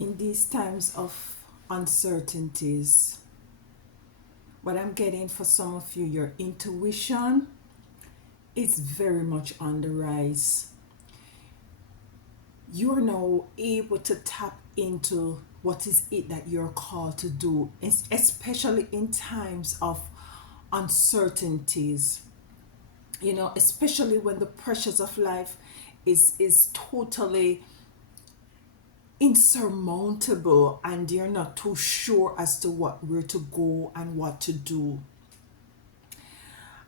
In these times of uncertainties, what I'm getting for some of you, your intuition is very much on the rise. You're now able to tap into what is it that you're called to do, especially in times of uncertainties. Especially when the pressures of life is totally insurmountable and you're not too sure as to where to go and what to do.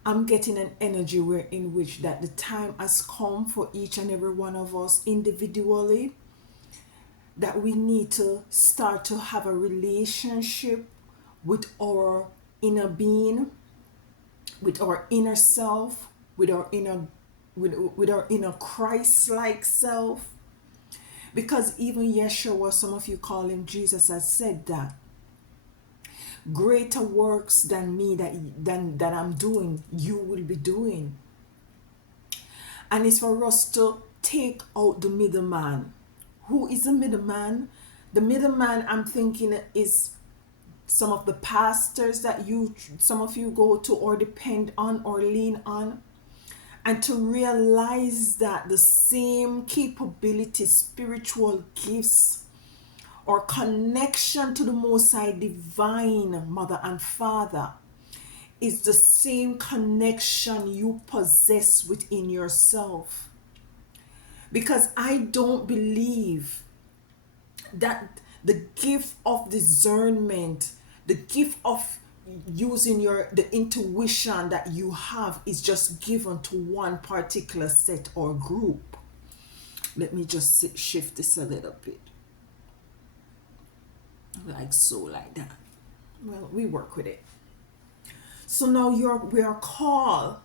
I'm getting an energy where in which that the time has come for each and every one of us individually that we need to start to have a relationship with our inner being, with our inner self, with our inner Christ-like self. Because even Yeshua, some of you call him Jesus, has said that greater works than me that I'm doing, you will be doing. And it's for us to take out the middleman. Who is the middleman? The middleman, I'm thinking, is some of the pastors that some of you go to or depend on or lean on. And to realize that the same capability, spiritual gifts, or connection to the Most High Divine Mother and Father is the same connection you possess within yourself. Because I don't believe that the gift of discernment, the gift of using the intuition that you have is just given to one particular set or group. Let me just shift this a little bit. Like so, like that. Well, we work with it. So now we are called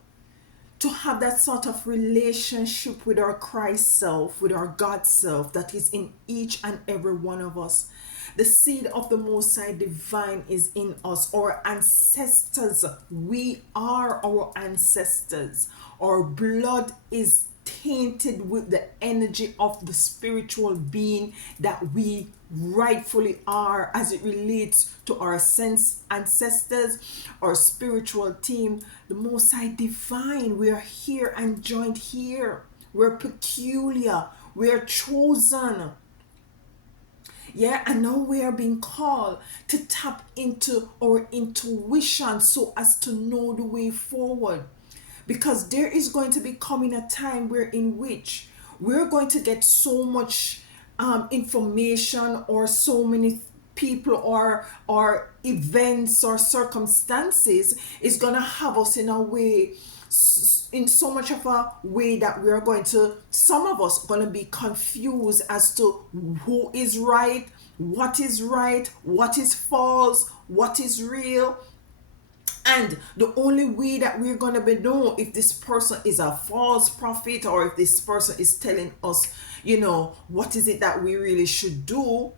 to have that sort of relationship with our Christ self, with our God self that is in each and every one of us. The seed of the Most High Divine is in us. Our ancestors, we are our ancestors. Our blood is tainted with the energy of the spiritual being that we rightfully are as it relates to our ancestors, our spiritual team, the Most High Divine. We are here and joined here. We're peculiar. We're chosen. Yeah, and now we are being called to tap into our intuition so as to know the way forward. Because there is going to be coming a time where in which we're going to get so much information or so many people or events or circumstances is going to have us in a way, in so much of a way that we are going to, some of us going to be confused as to who is right, what is false, what is real. And the only way that we're going to be know if this person is a false prophet or if this person is telling us, what is it that we really should do,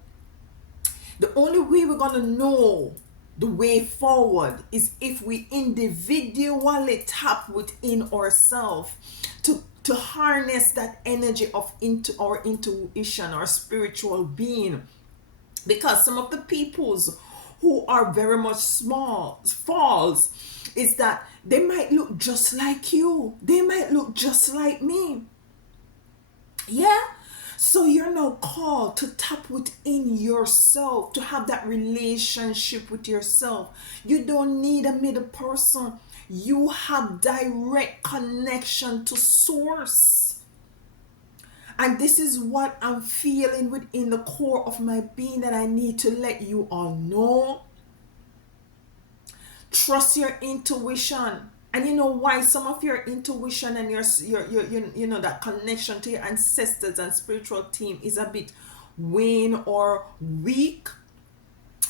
the only way we're going to know the way forward is if we individually tap within ourselves to harness that energy of into our intuition, our spiritual being. Because some of the peoples who are very much false is that they might look just like you, they might look just like me. Yeah. So you're now called to tap within yourself, to have that relationship with yourself. You don't need a middle person. You have direct connection to source. And this is what I'm feeling within the core of my being that I need to let you all know. Trust your intuition. And you know why some of your intuition and your that connection to your ancestors and spiritual team is a bit wane or weak?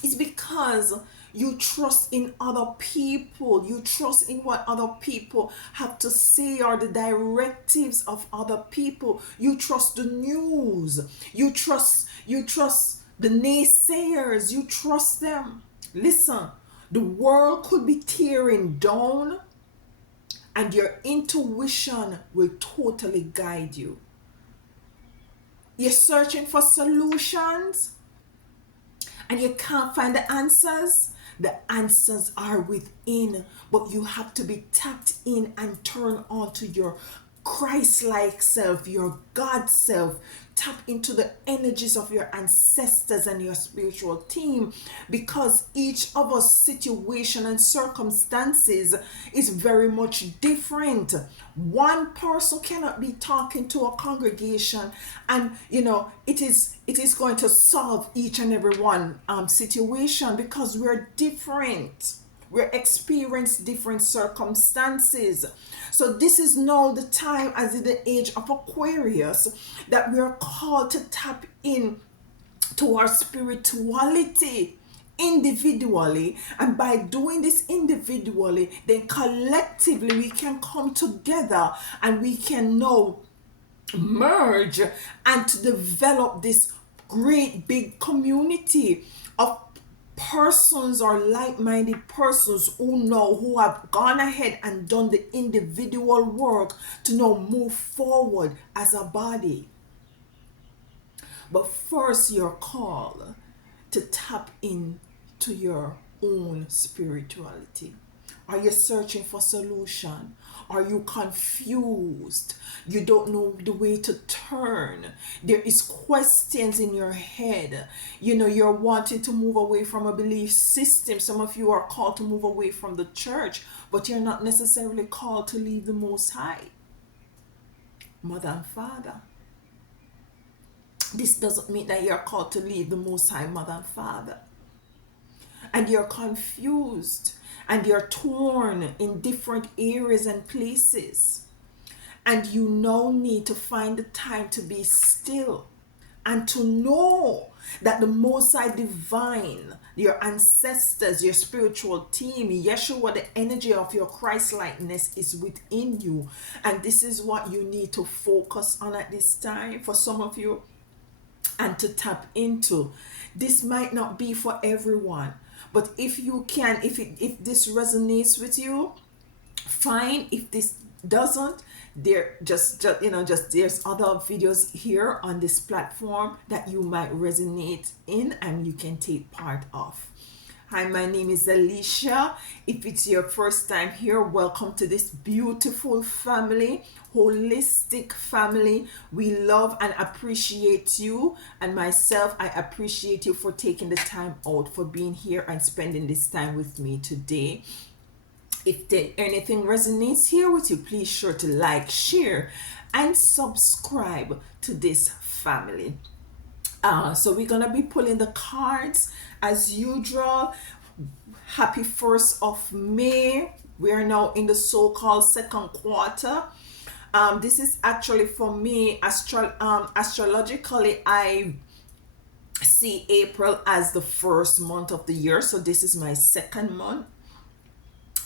It's because you trust in other people. You trust in what other people have to say or the directives of other people. You trust the news. You trust the naysayers. You trust them. Listen, the world could be tearing down and your intuition will totally guide you. You're searching for solutions. and you can't find the answers are within, but you have to be tapped in and turn on to your Christ-like self, your God self. Tap into the energies of your ancestors and your spiritual team, because each of us situation and circumstances is very much different. One person cannot be talking to a congregation and it is going to solve each and every one situation, because we're different. We experience different circumstances. So this is now the time, as in the age of Aquarius, that we are called to tap in to our spirituality individually, and by doing this individually, then collectively we can come together and we can now merge and to develop this great big community of persons or like-minded persons who have gone ahead and done the individual work to now move forward as a body. But first, you're called to tap into your own spirituality. Are you searching for solution? Are you confused? You don't know the way to turn. There is questions in your head. You're wanting to move away from a belief system. Some of you are called to move away from the church, but you're not necessarily called to leave the Most High, Mother and Father. This doesn't mean that you're called to leave the Most High, Mother and Father. And you're confused and you're torn in different areas and places. And you now need to find the time to be still and to know that the Most High Divine, your ancestors, your spiritual team, Yeshua, the energy of your Christ-likeness is within you. And this is what you need to focus on at this time for some of you and to tap into. This might not be for everyone, but if you can, if this resonates with you, fine. If this doesn't, just there's other videos here on this platform that you might resonate in and you can take part of. Hi, my name is Alicia. If it's your first time here, welcome to this beautiful family, holistic family. We love and appreciate you, and myself, I appreciate you for taking the time out, for being here and spending this time with me today. If anything resonates here with you, please sure to like, share, and subscribe to this family. So we're gonna be pulling the cards as usual. Happy 1st of May. We are now in the so-called second quarter. This is actually, for me, astrologically, I see April as the first month of the year, so this is my second month.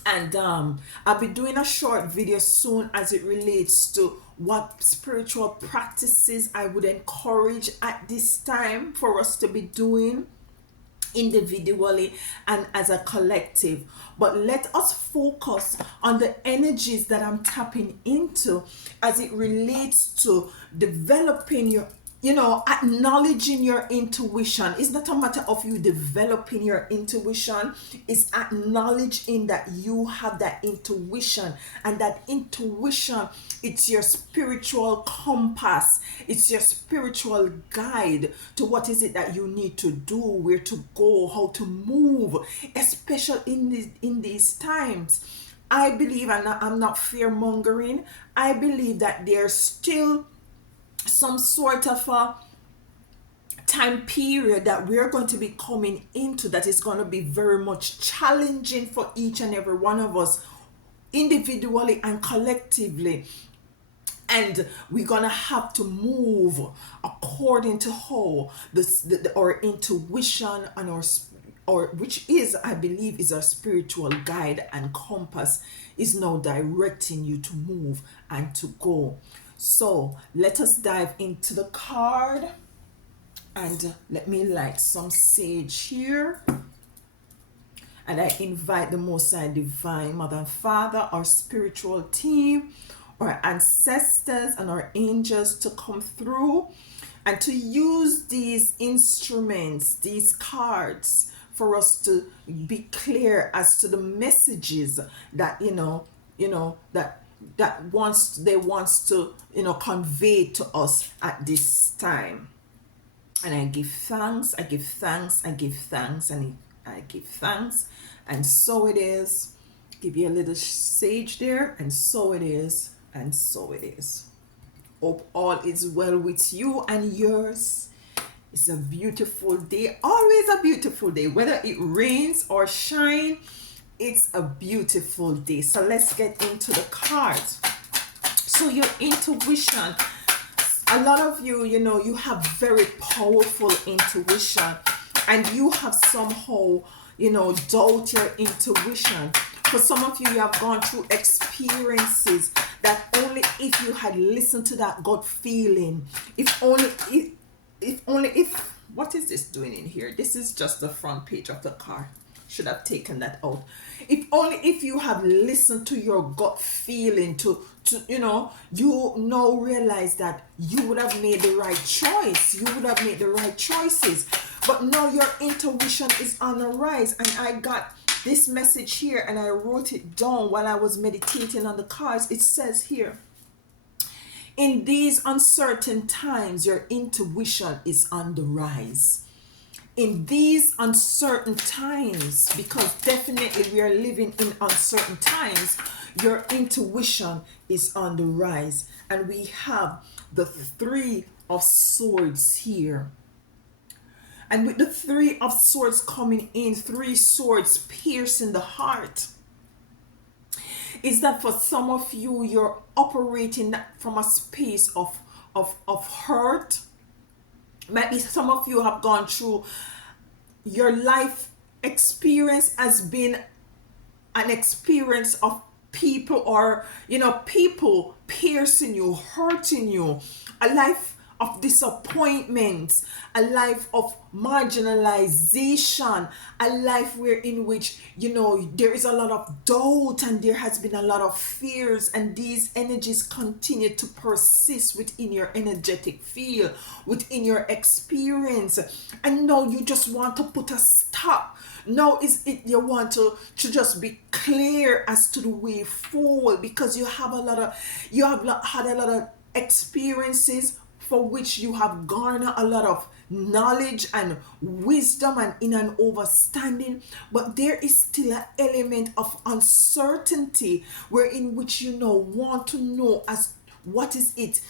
And I'll be doing a short video soon as it relates to what spiritual practices I would encourage at this time for us to be doing individually and as a collective. But let us focus on the energies that I'm tapping into as it relates to developing your acknowledging your intuition. It's not a matter of you developing your intuition. It's acknowledging that you have that intuition, and that intuition, it's your spiritual compass. It's your spiritual guide to what is it that you need to do, where to go, how to move, especially in these times. I believe, and I'm not fear mongering, I believe that there's still some sort of a time period that we're going to be coming into that is going to be very much challenging for each and every one of us, individually and collectively. And we're gonna have to move according to how our intuition and our which is, I believe, is our spiritual guide and compass, is now directing you to move and to go. So let us dive into the card, and let me light some sage here. And I invite the Most High Divine, Mother and Father, our spiritual team, our ancestors, and our angels to come through and to use these instruments, these cards, for us to be clear as to the messages that they wants to convey to us at this time. And I give thanks, I give thanks, I give thanks, and I give thanks, and so it is. Give you a little sage there, and so it is, and so it is. Hope all is well with you and yours. It's a beautiful day, always a beautiful day, whether it rains or shine. It's a beautiful day. So let's get into the cards. So your intuition, a lot of you, you have very powerful intuition, and you have somehow, doubt your intuition. For some of you, you have gone through experiences that only if you had listened to that gut feeling, what is this doing in here? This is just the front page of the card. Should have taken that out. If you have listened to your gut feeling, you now realize that you would have made the right choice. You would have made the right choices. But now your intuition is on the rise. And I got this message here, and I wrote it down while I was meditating on the cards. It says here, in these uncertain times, your intuition is on the rise. In these uncertain times, because definitely we are living in uncertain times, your intuition is on the rise. And we have the Three of Swords here. And with the Three of Swords coming in, three swords piercing the heart, is that for some of you, you're operating from a space of hurt. Maybe some of you have gone through, your life experience has been an experience of people, or people piercing you, hurting you, a life of disappointment, a life of marginalization, a life in which there is a lot of doubt, and there has been a lot of fears, and these energies continue to persist within your energetic field, within your experience. And now you just want to put a stop. Now you want to just be clear as to the way forward, because you have had a lot of experiences for which you have garnered a lot of knowledge and wisdom and in an understanding, but there is still an element of uncertainty in which want to know as what is it,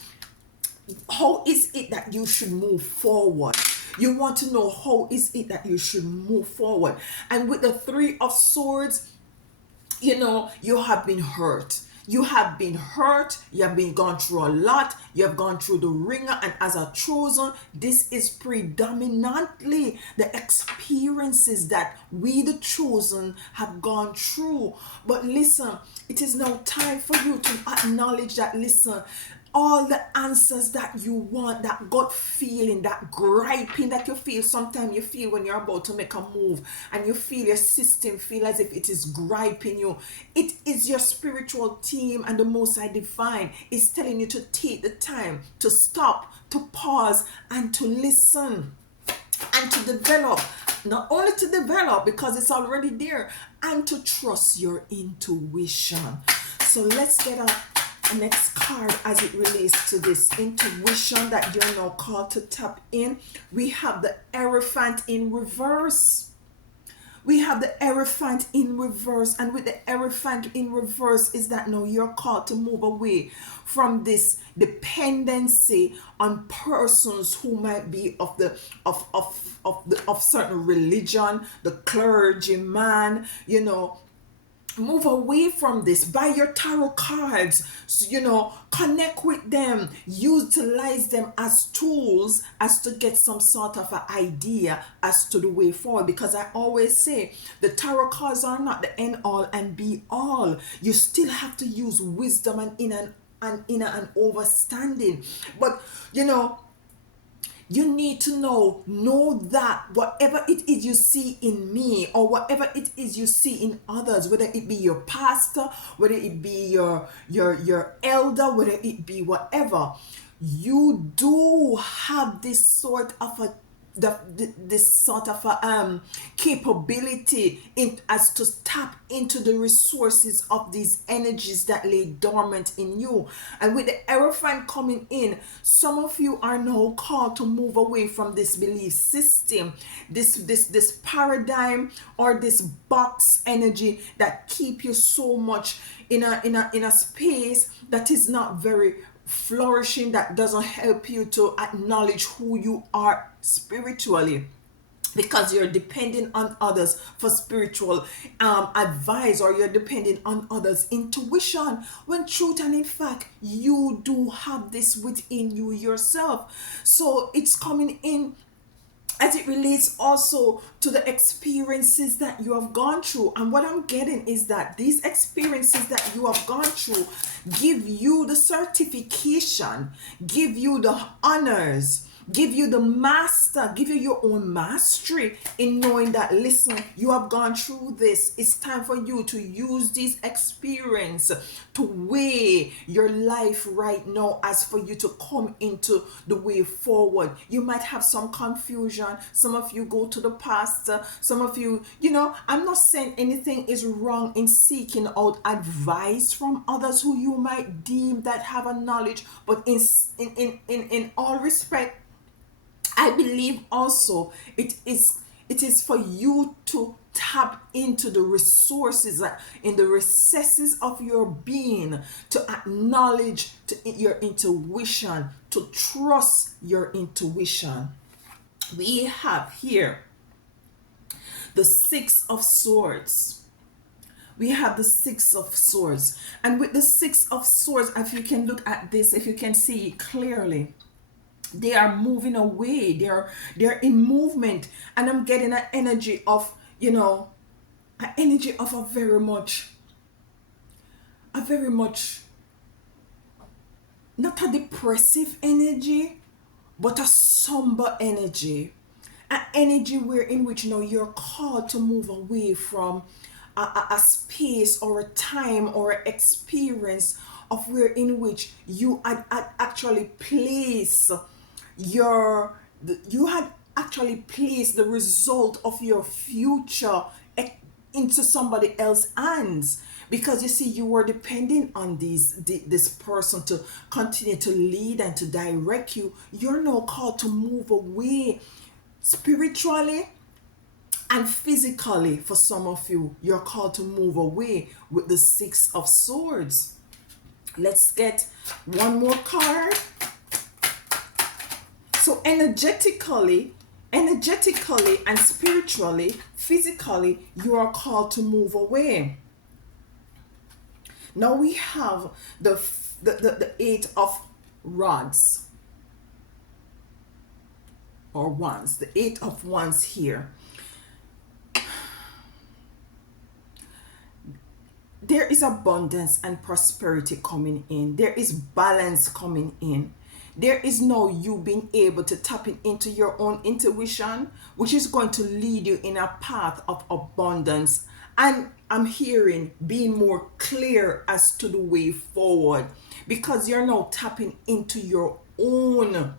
how is it that you should move forward. You want to know how is it that you should move forward. And with the Three of Swords, you have been hurt. You have been hurt, you have been gone through a lot, you have gone through the ringer, and as a chosen, this is predominantly the experiences that we, the chosen, have gone through. But listen, it is now time for you to acknowledge that, listen, all the answers that you want, that gut feeling, that griping that you feel, sometimes you feel when you're about to make a move and you feel your system feel as if it is griping you. It is your spiritual team, and the Most High Divine is telling you to take the time to stop, to pause, and to listen, and to develop. Not only to develop because it's already there, and to trust your intuition. So let's get a next card as it relates to this intuition that you're now called to tap in. We have the Hierophant in reverse. We have the Hierophant in reverse, and with the Hierophant in reverse is that now you're called to move away from this dependency on persons who might be of certain religion, the clergyman, move away from this. Buy your tarot cards, connect with them, utilize them as tools as to get some sort of an idea as to the way forward. Because I always say the tarot cards are not the end all and be all. You still have to use wisdom and inner and understanding. But you need to know that whatever it is you see in me, or whatever it is you see in others, whether it be your pastor, whether it be your elder, whether it be whatever, you do have this sort of a this sort of a capability in as to tap into the resources of these energies that lay dormant in you. And with the Hierophant coming in, some of you are now called to move away from this belief system, this paradigm, or this box energy that keep you so much in a space that is not very flourishing, that doesn't help you to acknowledge who you are spiritually, because you're depending on others for spiritual advice, or you're depending on others' intuition, when truth and in fact you do have this within you yourself. So it's coming in as it relates also to the experiences that you have gone through. And what I'm getting is that these experiences that you have gone through give you the certification, give you the honors, give you the master, give you your own mastery in knowing that, listen, you have gone through this. It's time for you to use this experience to weigh your life right now, as for you to come into the way forward. You might have some confusion. Some of you go to the pastor. Some of you, I'm not saying anything is wrong in seeking out advice from others who you might deem that have a knowledge, but in all respect, I believe also it is for you to tap into the resources in the recesses of your being, to acknowledge your intuition, to trust your intuition. We have here the Six of Swords. We have the Six of Swords. And with the Six of Swords, if you can look at this, if you can see it clearly, they are moving away, they're in movement. And I'm getting an energy of a very much not a depressive energy, but a somber energy, an energy where in which you're called to move away from a space or a time or experience of where in which you had actually placed you had actually placed the result of your future into somebody else's hands, because you see, you were depending on this person to continue to lead and to direct you. You're now called to move away spiritually and physically. For some of you, you're called to move away with the Six of Swords. Let's get one more card. So energetically and spiritually, physically, you are called to move away. Now we have the Eight of Rods, or Wands, the Eight of Wands here. There is abundance and prosperity coming in. There is balance coming in. There is no you being able to tap into your own intuition, which is going to lead you in a path of abundance. And I'm hearing being more clear as to the way forward, because you're now tapping into your own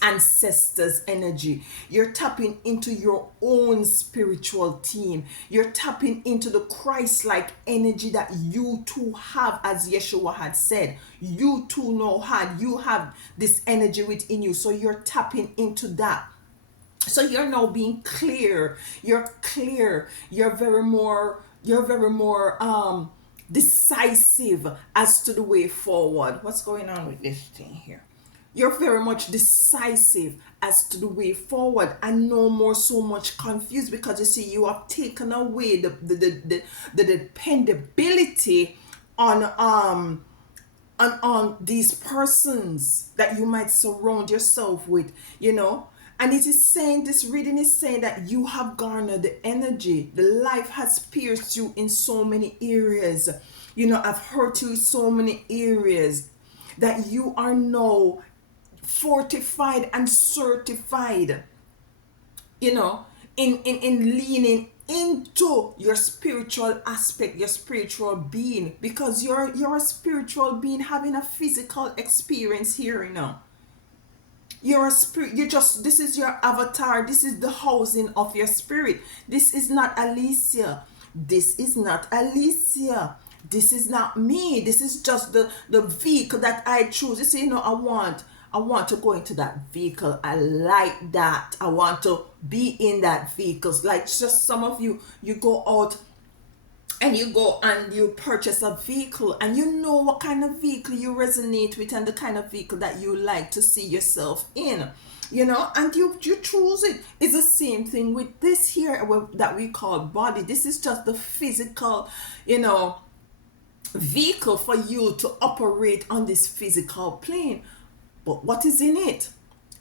ancestors' energy. You're tapping into your own spiritual team. You're tapping into the Christ-like energy that you too have, as Yeshua had said. You too you have this energy within you. So you're tapping into that. So you're now being clear. You're clear. You're very more decisive as to the way forward. What's going on with this thing here? You're very much decisive as to the way forward, and no more so much confused, because you see, you have taken away the dependability on these persons that you might surround yourself with, And it is saying, this reading is saying that you have garnered the energy. The life has pierced you in so many areas. I've hurt you in so many areas, that you are now fortified and certified, in leaning into your spiritual aspect, your spiritual being, because you're a spiritual being having a physical experience here, you know. You're a spirit. You just, this is your avatar. This is the housing of your spirit. This is not Alicia. This is not Alicia. This is not me. This is just the vehicle that I choose. You see, you know, I want to go into that vehicle. I like that. I want to be in that vehicle. Like just some of you, you go out and you go and you purchase a vehicle, and you know what kind of vehicle you resonate with and the kind of vehicle that you like to see yourself in, you know, and you choose it. It's the same thing with this here that we call body. This is just the physical, you know, vehicle for you to operate on this physical plane. But what is in it?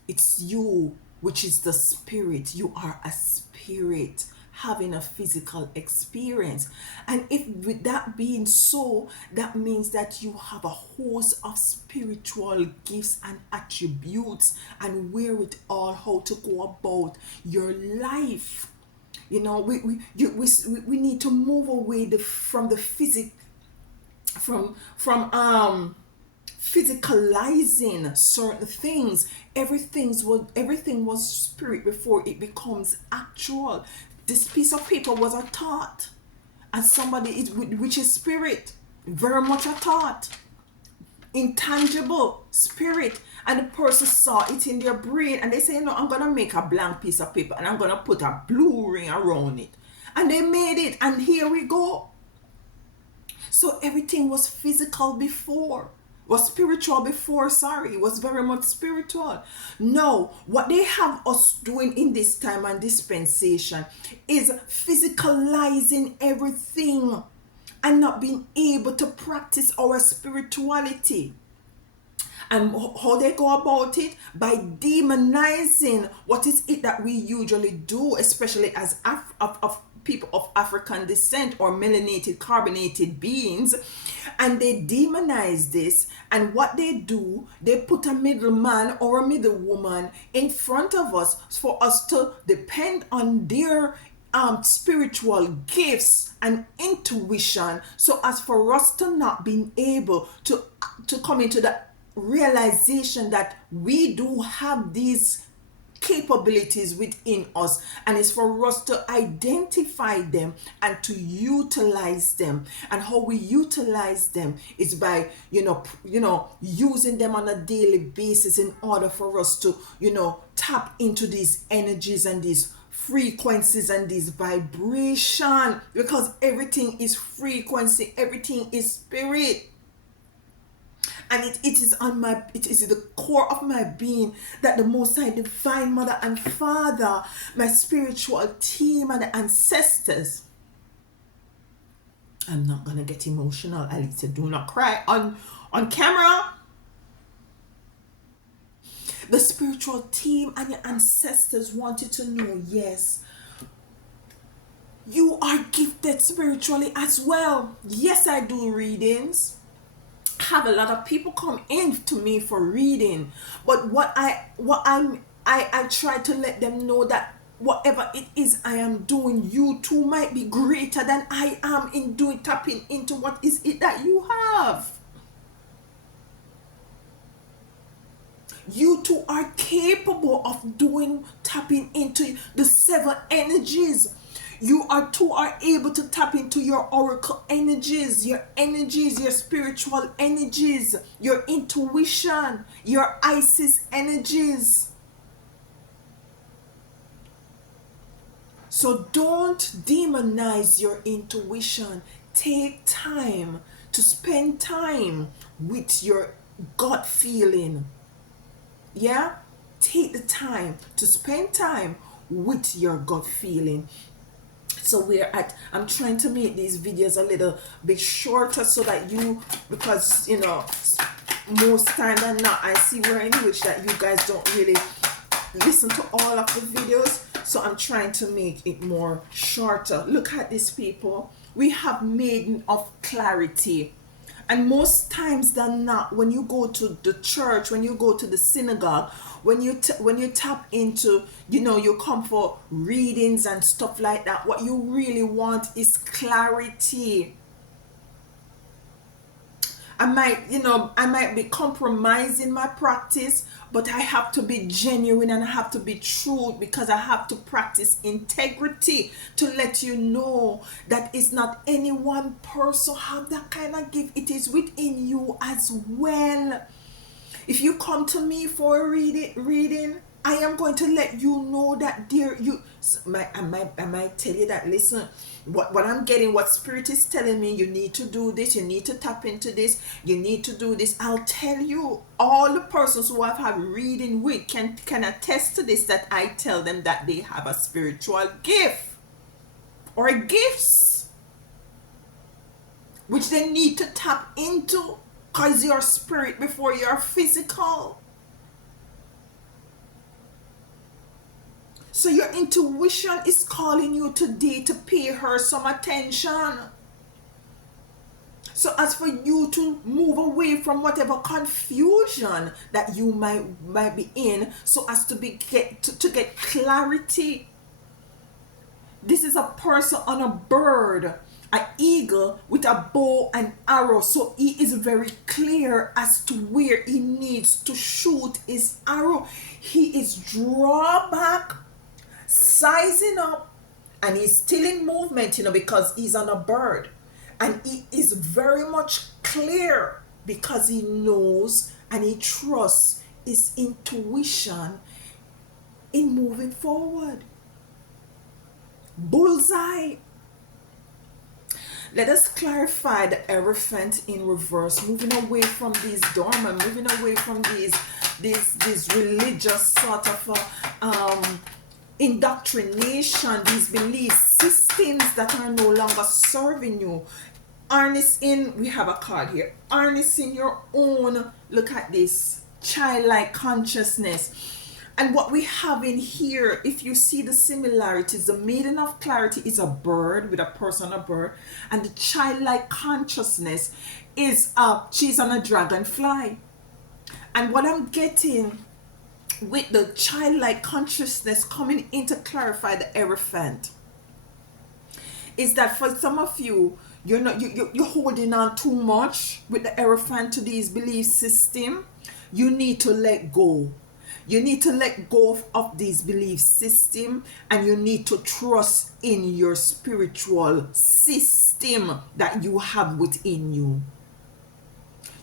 It's you, which is the spirit. You are a spirit having a physical experience. And if with that being so, that means that you have a host of spiritual gifts and attributes and wherewithal how to go about your life. You know, we need to move away from the from physicalizing certain things. Everything was spirit before it becomes actual. This piece of paper was a thought, and somebody is, which is spirit, very much a thought, intangible spirit, and the person saw it in their brain, and they say, no, I'm gonna make a blank piece of paper and I'm gonna put a blue ring around it, and they made it, and here we go. So everything was physical before, was spiritual before, sorry, it was very much spiritual. No, what they have us doing in this time and dispensation is physicalizing everything and not being able to practice our spirituality. And how they go about it? By demonizing what is it that we usually do, especially as people of African descent or melanated carbonated beings, and they demonize this. And what they do, they put a middleman or a middle woman in front of us for us to depend on their spiritual gifts and intuition, so as for us to not being able to come into the realization that we do have these capabilities within us, and it's for us to identify them and to utilize them. And how we utilize them is by using them on a daily basis in order for us to tap into these energies and these frequencies and this vibration, because everything is frequency, everything is spirit. And it is the core of my being that the Most High Divine Mother and Father, my spiritual team and ancestors. I'm not gonna get emotional, Alicia. Do not cry on camera. The spiritual team and your ancestors wanted to know, yes, you are gifted spiritually as well. Yes, I do readings. Have a lot of people come in to me for reading, but I try to let them know that whatever it is I am doing, you too might be greater than I am in doing, tapping into what is it that you have. You too are capable of doing, tapping into the 7 energies. You are able to tap into your oracle energies, your spiritual energies, your intuition, your Isis energies. So don't demonize your intuition. Take time to spend time with your gut feeling. Yeah? Take the time to spend time with your gut feeling. So I'm trying to make these videos a little bit shorter so that because most time than not, I see where in which that you guys don't really listen to all of the videos. So I'm trying to make it more shorter. Look at this, people. We have Maiden of Clarity. And most times than not, when you go to the church, when you go to the synagogue, when you tap into, you come for readings and stuff like that, what you really want is clarity. I might be compromising my practice, but I have to be genuine and I have to be true, because I have to practice integrity to let you know that it's not any one person have that kind of gift. It is within you as well. If you come to me for a reading, I am going to let you know that I might tell you that, listen, what I'm getting, what Spirit is telling me, you need to do this, you need to tap into this, you need to do this. I'll tell you, all the persons who I've had reading with can attest to this, that I tell them that they have a spiritual gift or gifts which they need to tap into, because you're spirit before you're physical. So your intuition is calling you today to pay her some attention. So as for you to move away from whatever confusion that you might be in, so as to get clarity. This is a person on a bird, an eagle with a bow and arrow. So he is very clear as to where he needs to shoot his arrow. He is draw back, sizing up, and he's still in movement, because he's on a bird. And he is very much clear, because he knows and he trusts his intuition in moving forward. Bullseye. Let us clarify the elephant in reverse, moving away from these dharma, moving away from these religious sort of indoctrination, these belief systems that are no longer serving you. Harness in, we have a card here, harness in your own, look at this, childlike consciousness. And what we have in here, if you see the similarities, the maiden of clarity is a bird with a person on a bird, and the childlike consciousness is she's on a dragonfly. And what I'm getting with the childlike consciousness coming in to clarify the elephant is that for some of you, you're holding on too much with the elephant to these belief system. You need to let go. You need to let go of these belief system, and you need to trust in your spiritual system that you have within you.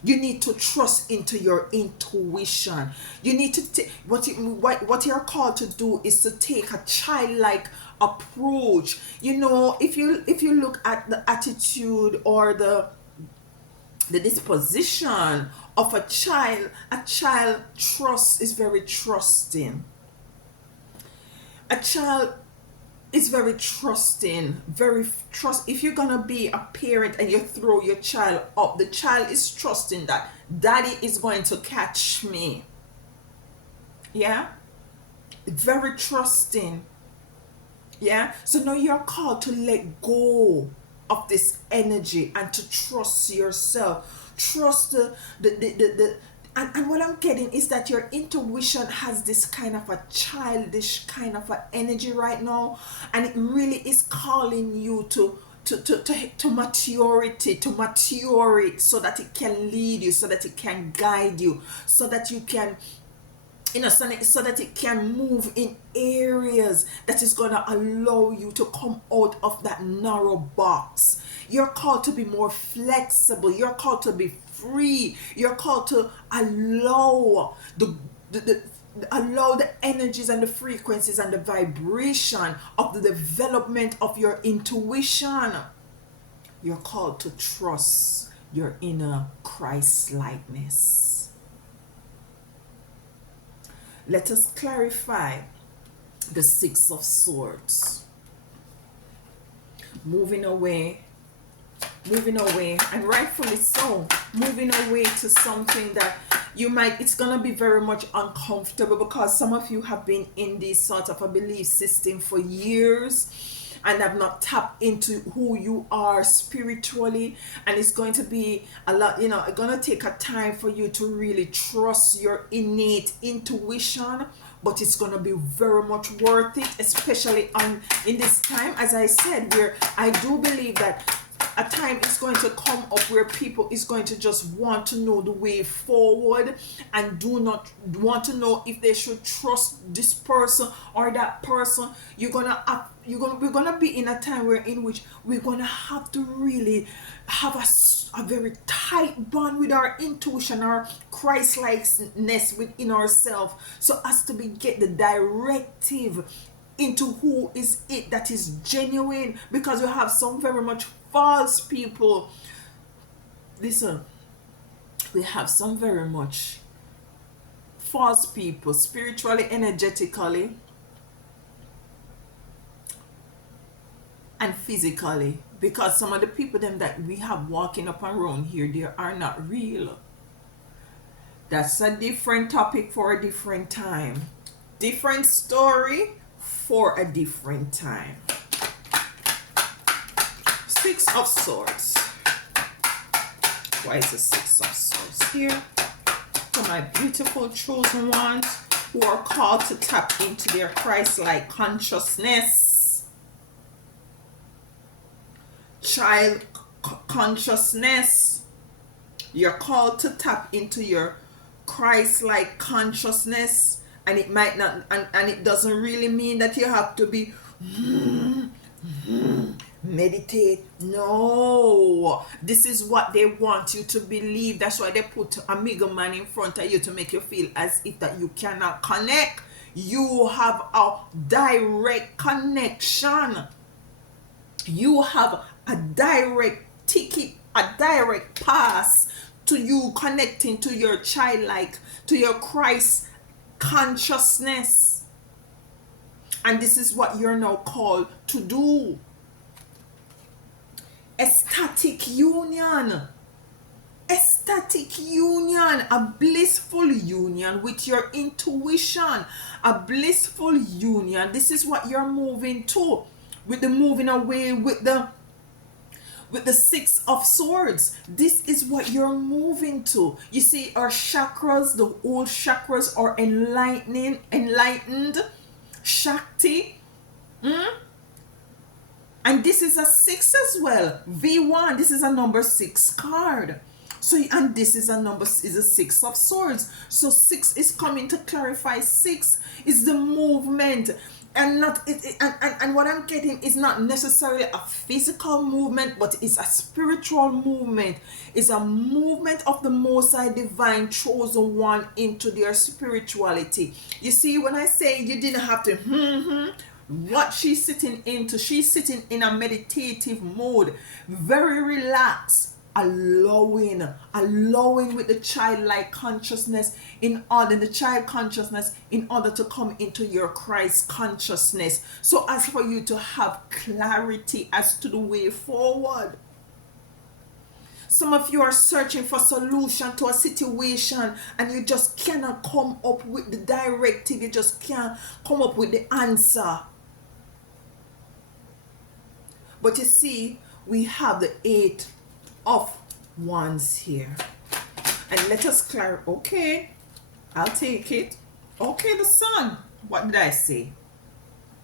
You need to trust into your intuition. You need to what you're called to do is to take a childlike approach. If you look at the attitude or the disposition of a child is very trusting. A child is very trusting, if you're gonna be a parent and you throw your child up, the child is trusting that daddy is going to catch me. Yeah, very trusting. Yeah, so now you're called to let go of this energy and to trust yourself. Trust and what I'm getting is that your intuition has this kind of a childish kind of a energy right now, and it really is calling you to maturity, to mature it, so that it can lead you, so that it can guide you, so that you can, so that it can move in areas that is going to allow you to come out of that narrow box. You're called to be more flexible. You're called to be free. You're called to allow allow the energies and the frequencies and the vibration of the development of your intuition. You're called to trust your inner Christ-likeness. Let us clarify the Six of Swords. Moving away, and rightfully so, moving away to something that it's gonna be very much uncomfortable, because some of you have been in this sort of a belief system for years, and have not tapped into who you are spiritually. And it's going to be a lot, it's going to take a time for you to really trust your innate intuition, but it's going to be very much worth it, especially in this time, as I said, where I do believe that a time is going to come up where people is going to just want to know the way forward and do not want to know if they should trust this person or that person. We're gonna be in a time in which we're gonna have to really have a very tight bond with our intuition, our Christ-likeness within ourselves, so as to get the directive into who is it that is genuine, because we have some very much false people. Listen, we have some very much false people, spiritually, energetically, and physically, because some of the people them that we have walking up around here, they are not real. That's a different topic for a different time, different story for a different time. Six of Swords. Why is the Six of Swords here? For my beautiful chosen ones who are called to tap into their Christ-like consciousness, child consciousness. You're called to tap into your Christ-like consciousness, and it might not, and it doesn't really mean that you have to be meditate. No, this is what they want you to believe. That's why they put a Amiga man in front of you, to make you feel as if that you cannot connect. You have a direct connection. You have a direct ticket, a direct pass to you connecting to your childlike, to your Christ consciousness. And this is what you're now called to do. Ecstatic union. Ecstatic union. A blissful union with your intuition. A blissful union. This is what you're moving to. With the moving away with the Six of Swords. This is what you're moving to. You see, our chakras, the old chakras, are enlightened. Shakti. And this is a 6 as well. V1. This is a number 6 card. So, and this is a 6 of Swords. So 6 is coming to clarify. 6 is the movement. And and what I'm getting is not necessarily a physical movement, but it's a spiritual movement. It's a movement of the Most High Divine Chosen One into their spirituality. You see, when I say you didn't have to what she's sitting in a meditative mode, very relaxed, allowing with the childlike consciousness in order to come into your Christ consciousness, so as for you to have clarity as to the way forward. Some of you are searching for solution to a situation, and you just cannot come up with the directive. You just can't come up with the answer. But you see, we have the 8 of Wands here. And let us clarify. Okay, I'll take it. Okay, the Sun. What did I say?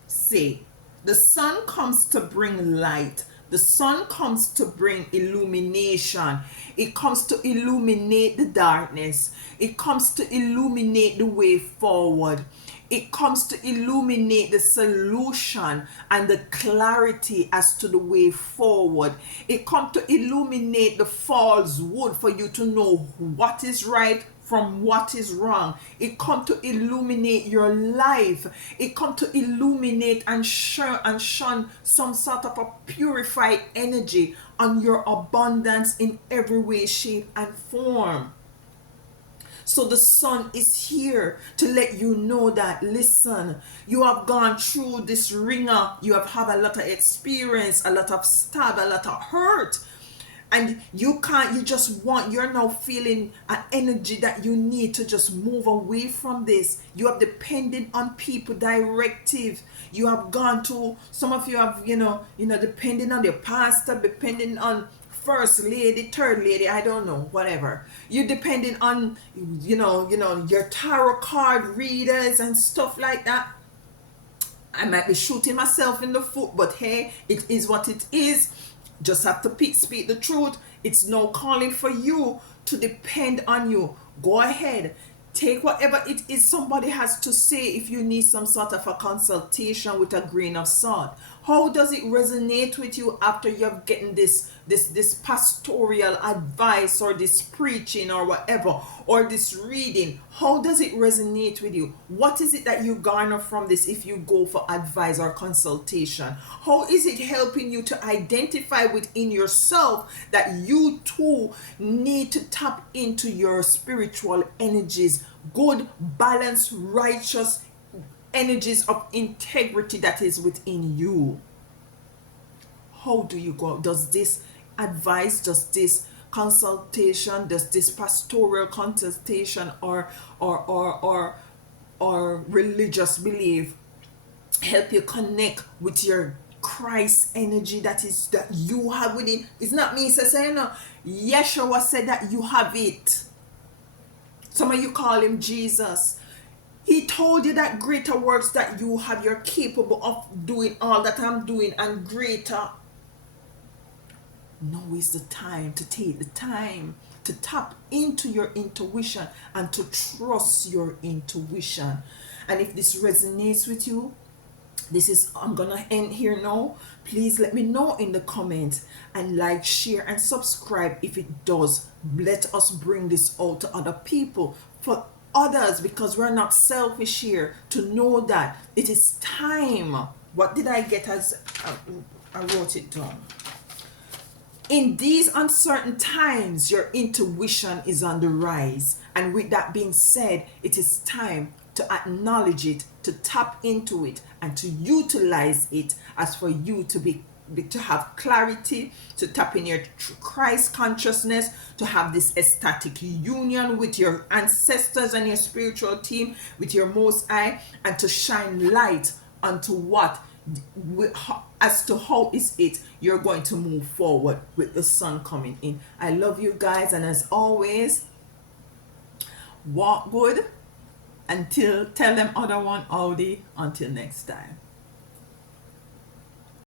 Say, the Sun comes to bring light. The Sun comes to bring illumination. It comes to illuminate the darkness. It comes to illuminate the way forward. It comes to illuminate the solution and the clarity as to the way forward. It comes to illuminate the false wood for you to know what is right from what is wrong. It comes to illuminate your life. It comes to illuminate and shun some sort of a purified energy on your abundance in every way, shape, and form. So the Sun is here to let you know that, listen, you have gone through this ringer. You have had a lot of experience, a lot of stab, a lot of hurt. and you can't, you just want, you're now feeling an energy that you need to just move away from this. You have depended on people directive. You have gone to, some of you have, depending on your pastor, depending on first lady, third lady, I don't know, whatever. You depending on, your tarot card readers and stuff like that. I might be shooting myself in the foot, but hey, it is what it is. Just have to speak the truth. It's no calling for you to depend on you. Go ahead. Take whatever it is somebody has to say if you need some sort of a consultation with a grain of salt. How does it resonate with you after you've gotten this pastoral advice or this preaching or whatever, or this reading? How does it resonate with you? What is it that you garner from this if you go for advice or consultation? How is it helping you to identify within yourself that you too need to tap into your spiritual energies, good, balanced, righteous energies of integrity that is within you? How do you go? Does this advice, does this consultation, does this pastoral consultation or religious belief help you connect with your Christ energy that you have within? It's not me saying, Yeshua said that you have it. Some of you call him Jesus. He told you that greater works that you have, you're capable of doing all that I'm doing and greater. Now is the time to take the time to tap into your intuition and to trust your intuition. And if this resonates with you, I'm gonna end here now. Please let me know in the comments, and like, share, and subscribe if it does. Let us bring this out to other people, for others, because we're not selfish here, to know that it is time. What did I get as I wrote it down? In these uncertain times, your intuition is on the rise. And with that being said, it is time to acknowledge it, to tap into it, and to utilize it as for you to have clarity, to tap in your Christ consciousness, to have this ecstatic union with your ancestors and your spiritual team, with your Most High, and to shine light onto what, as to how is it you're going to move forward with the sun coming in. I love you guys, and as always, walk good. Tell them other one, Audi. Until next time.